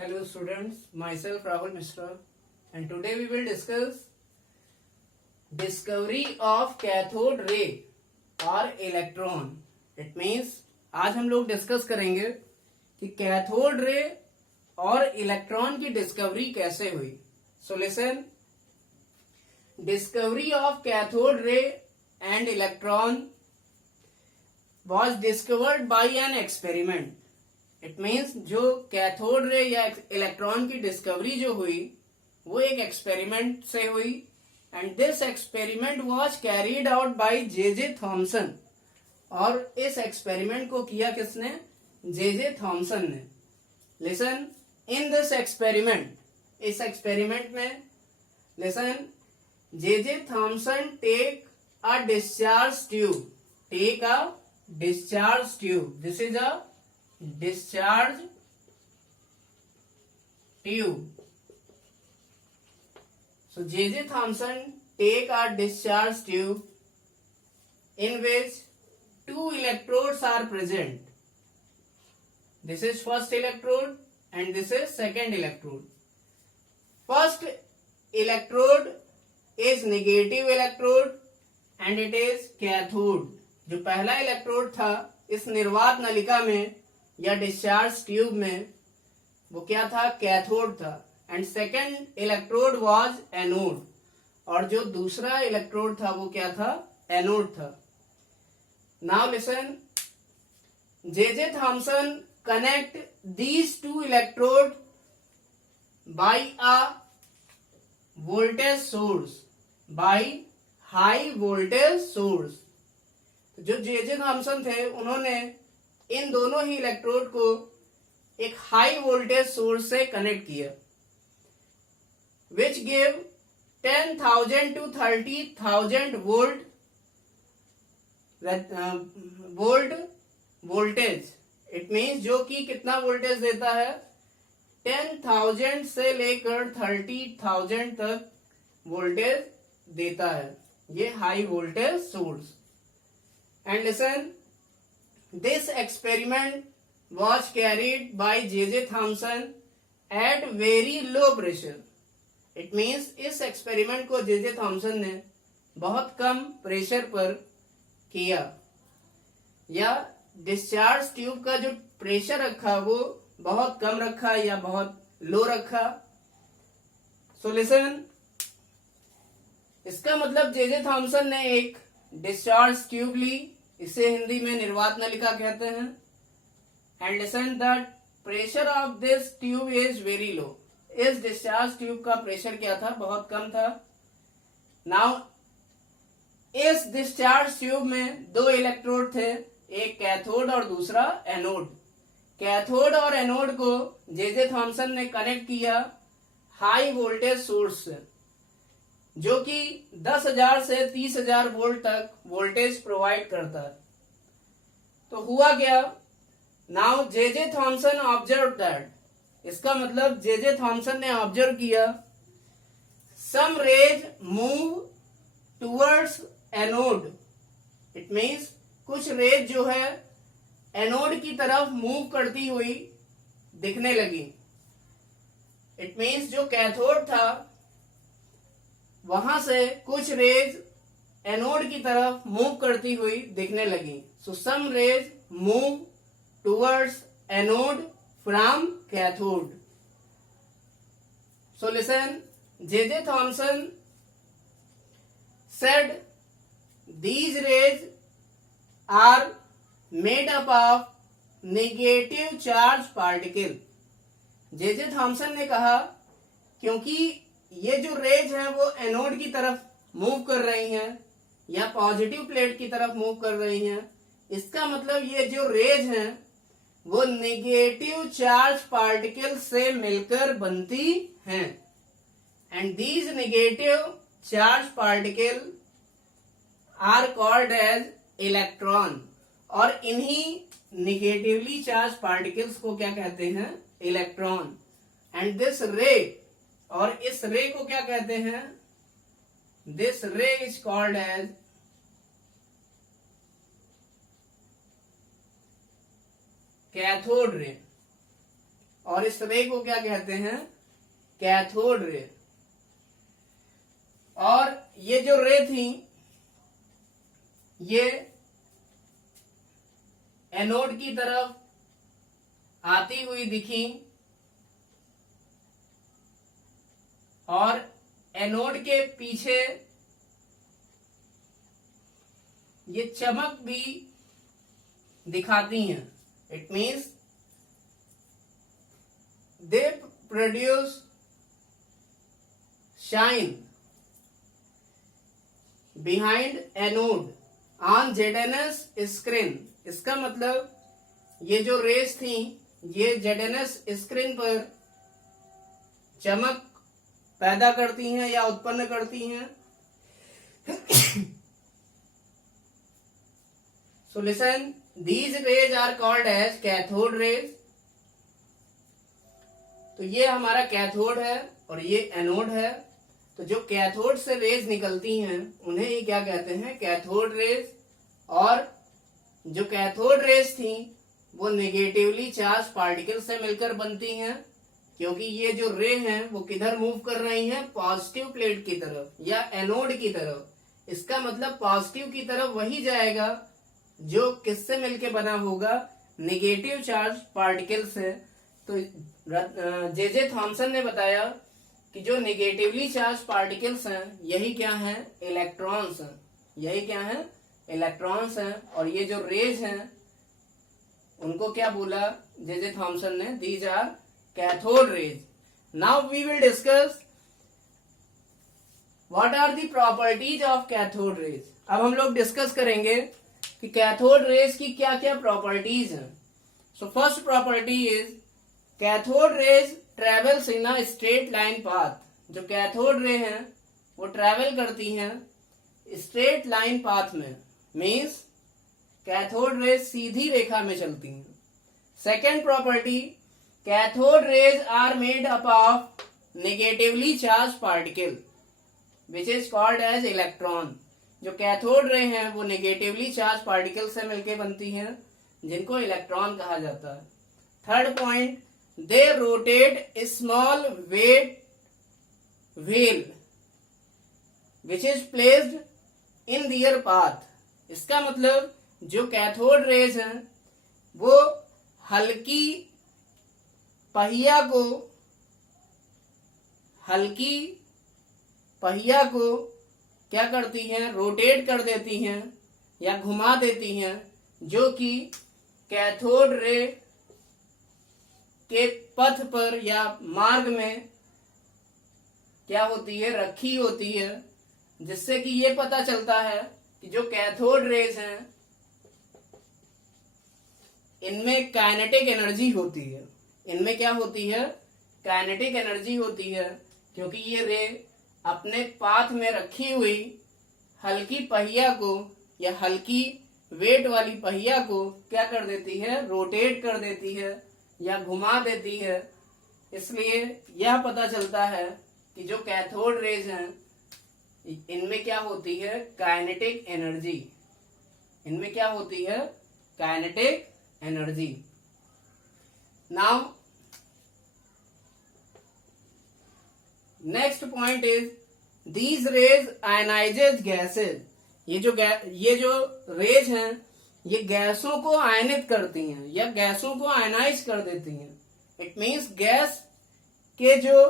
Hello students, myself Rahul Mishra and today we will discuss discovery of cathode ray or electron. It means आज हम लोग discuss करेंगे कि cathode ray और electron की discovery कैसे हुई. So listen, discovery of cathode ray and electron was discovered by an experiment. It means जो कैथोड रे या इलेक्ट्रॉन की डिस्कवरी जो हुई वो एक एक्सपेरिमेंट से हुई and this experiment was carried out by J Thomson. और इस एक्सपेरिमेंट को किया किसने? जे थॉमसन ने. लिसन, इन दिस एक्सपेरिमेंट, इस एक्सपेरिमेंट में listen, J Thomson take a discharge tube, take a discharge tube, this is a discharge tube. So J.J. Thomson take a discharge tube in which two electrodes are present. This is first electrode and this is second electrode. First electrode is negative electrode and it is cathode. जो पहला electrode था इस निर्वात नलिका में या discharge tube में वो क्या था? कैथोड था. And second electrode was anode, और जो दूसरा इलेक्ट्रोड था वो क्या था? एनोड था. Now listen, J Thomson connect these to electrode by a voltage source, by high voltage source. जो जे थॉमसन थे उन्होंने इन दोनों ही इलेक्ट्रोड को एक हाई वोल्टेज सोर्स से कनेक्ट किया, which give 10,000 to 30,000 volt voltage. It means जो कि कितना वोल्टेज देता है? 10,000 से लेकर 30,000 तक वोल्टेज देता है ये high voltage source. And listen, this experiment was carried by J.J. Thomson at very low pressure. It means इस एक्सपेरिमेंट को जे थॉमसन ने बहुत कम प्रेशर पर किया, या डिस्चार्ज ट्यूब का जो प्रेशर रखा वो बहुत कम रखा या बहुत लो रखा. सो लिसन, इसका मतलब जे थॉमसन ने एक डिस्चार्ज ट्यूब ली, इसे हिंदी में निर्वात नलिका कहते हैं. And listen, the pressure of this tube is very low. इस डिस्चार्ज ट्यूब का प्रेशर क्या था? बहुत कम था. नाउ इस डिस्चार्ज ट्यूब में दो इलेक्ट्रोड थे, एक कैथोड और दूसरा एनोड. कैथोड और एनोड को जे थॉमसन ने कनेक्ट किया हाई वोल्टेज सोर्स से, जो कि 10,000 से 30,000 वोल्ट तक वोल्टेज प्रोवाइड करता है. तो हुआ क्या? Now J Thomson observe that, इसका मतलब जे थॉमसन ने ऑब्जर्व किया some rays move towards anode. It means कुछ रेज जो है एनोड की तरफ मूव करती हुई दिखने लगी. इट मीन्स जो कैथोड था वहां से कुछ रेज एनोड की तरफ मूव करती हुई दिखने लगी. So some rays move towards anode from cathode. So listen, J Thomson said these rays are made up of negative charge particle. J Thomson ने कहा क्योंकि ये जो रेज है वो एनोड की तरफ मूव कर रही हैं या पॉजिटिव प्लेट की तरफ मूव कर रही हैं, इसका मतलब ये जो रेज हैं वो नेगेटिव चार्ज पार्टिकल से मिलकर बनती हैं. And these negative charge particle are called as electron. और इन्हीं नेगेटिवली चार्ज पार्टिकल्स को क्या कहते हैं? इलेक्ट्रॉन. एंड दिस रे, और इस रे को क्या कहते हैं? दिस रे is called as cathode ray. और इस रे को क्या कहते हैं, कैथोड रे। और ये जो रे थी ये एनोड की तरफ आती हुई दिखी और एनोड के पीछे ये चमक भी दिखाती हैं। It means they produce shine behind anode on जेडेनस स्क्रीन। इसका मतलब ये जो रेस थी ये जेडेनस स्क्रीन पर चमक पैदा करती हैं या उत्पन्न करती हैं। So listen, these rays are called as cathode rays। तो ये हमारा कैथोड है और ये एनोड है। तो जो कैथोड से रेज निकलती हैं उन्हें ही क्या कहते हैं, कैथोड रेज। और जो कैथोड रेज थी वो नेगेटिवली चार्ज पार्टिकल से मिलकर बनती हैं, क्योंकि ये जो रे हैं वो किधर मूव कर रही हैं, पॉजिटिव प्लेट की तरफ या एनोड की तरफ। इसका मतलब पॉजिटिव की तरफ वही जाएगा जो किससे मिलके बना होगा, नेगेटिव चार्ज पार्टिकल से। तो जे थॉमसन ने बताया कि जो नेगेटिवली चार्ज पार्टिकल्स हैं यही क्या हैं, इलेक्ट्रॉन्स हैं। यही क्या हैं, इलेक्ट्रॉन्स हैं। और ये जो रेज हैं उनको क्या बोला जे थॉमसन ने, these are cathode rays. Now we will discuss what are the properties of cathode rays. अब हम लोग डिस्कस करेंगे कि कैथोड रेज की क्या क्या प्रॉपर्टीज हैं। So first property is cathode rays travels in a straight line path. जो कैथोड रे हैं वो ट्रेवल करती हैं स्ट्रेट लाइन पाथ में, मीन्स कैथोड रेज सीधी रेखा में चलती हैं। Second property, cathode rays are made up of negatively charge particle which is called as electron. जो कैथोड रे हैं वो नेगेटिवली चार्ज पार्टिकल से मिलकर बनती हैं जिनको इलेक्ट्रॉन कहा जाता है। Third point, they rotate small weight wheel which is placed in their path. इसका मतलब जो कैथोड रेज हैं वो हल्की पहिया को क्या करती हैं, रोटेट कर देती हैं या घुमा देती हैं, जो कि कैथोड रे के पथ पर या मार्ग में क्या होती है, रखी होती है, जिससे कि ये पता चलता है कि जो कैथोड रेज हैं इनमें काइनेटिक एनर्जी होती है। इनमें क्या होती है, काइनेटिक एनर्जी होती है, क्योंकि ये रे अपने पाथ में रखी हुई हल्की पहिया को या हल्की वेट वाली पहिया को क्या कर देती है, रोटेट कर देती है या घुमा देती है। इसलिए यह पता चलता है कि जो कैथोड रेज हैं इनमें क्या होती है, काइनेटिक एनर्जी। इनमें क्या होती है, kinetic energy. Now next point is these rays ionises gases. ये जो रेज हैं ये गैसों को आयनित करती हैं या गैसों को आयनाइज कर देती हैं। इट मीन्स गैस के जो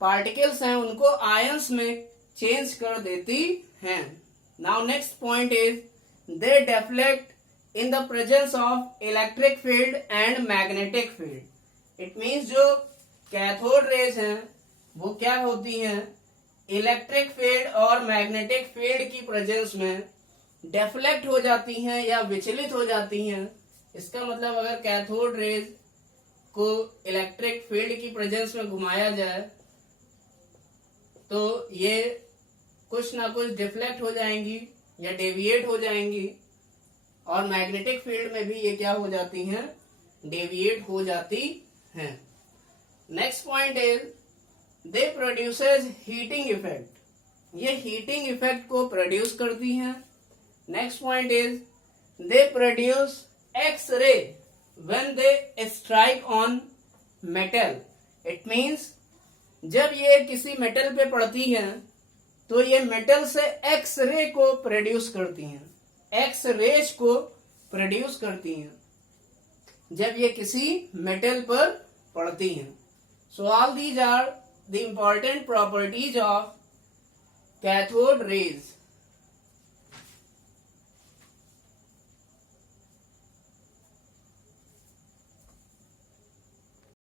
पार्टिकल्स हैं उनको आयंस में चेंज कर देती हैं। Now next point is they deflect in the presence of electric field and magnetic field. It means जो कैथोड रेज हैं वो क्या होती हैं, इलेक्ट्रिक फील्ड और मैग्नेटिक फील्ड की प्रेजेंस में डिफ्लेक्ट हो जाती हैं या विचलित हो जाती हैं। इसका मतलब अगर कैथोड रेज को इलेक्ट्रिक फील्ड की प्रेजेंस में घुमाया जाए तो ये कुछ ना कुछ डिफ्लेक्ट हो जाएंगी या डेविएट हो जाएंगी, और मैग्नेटिक फील्ड में भी ये क्या हो जाती हैं, डेविएट हो जाती हैं। Next point is they produces heating effect. ये हीटिंग इफेक्ट को प्रोड्यूस करती हैं। Next point is they produce X ray when they strike on metal, it means जब ये किसी मेटल पे पड़ती हैं तो ये मेटल से एक्स रे को प्रोड्यूस करती हैं, एक्स रेज को प्रोड्यूस करती हैं जब ये किसी मेटल पर पड़ती हैं. So all these are the important properties of cathode raise.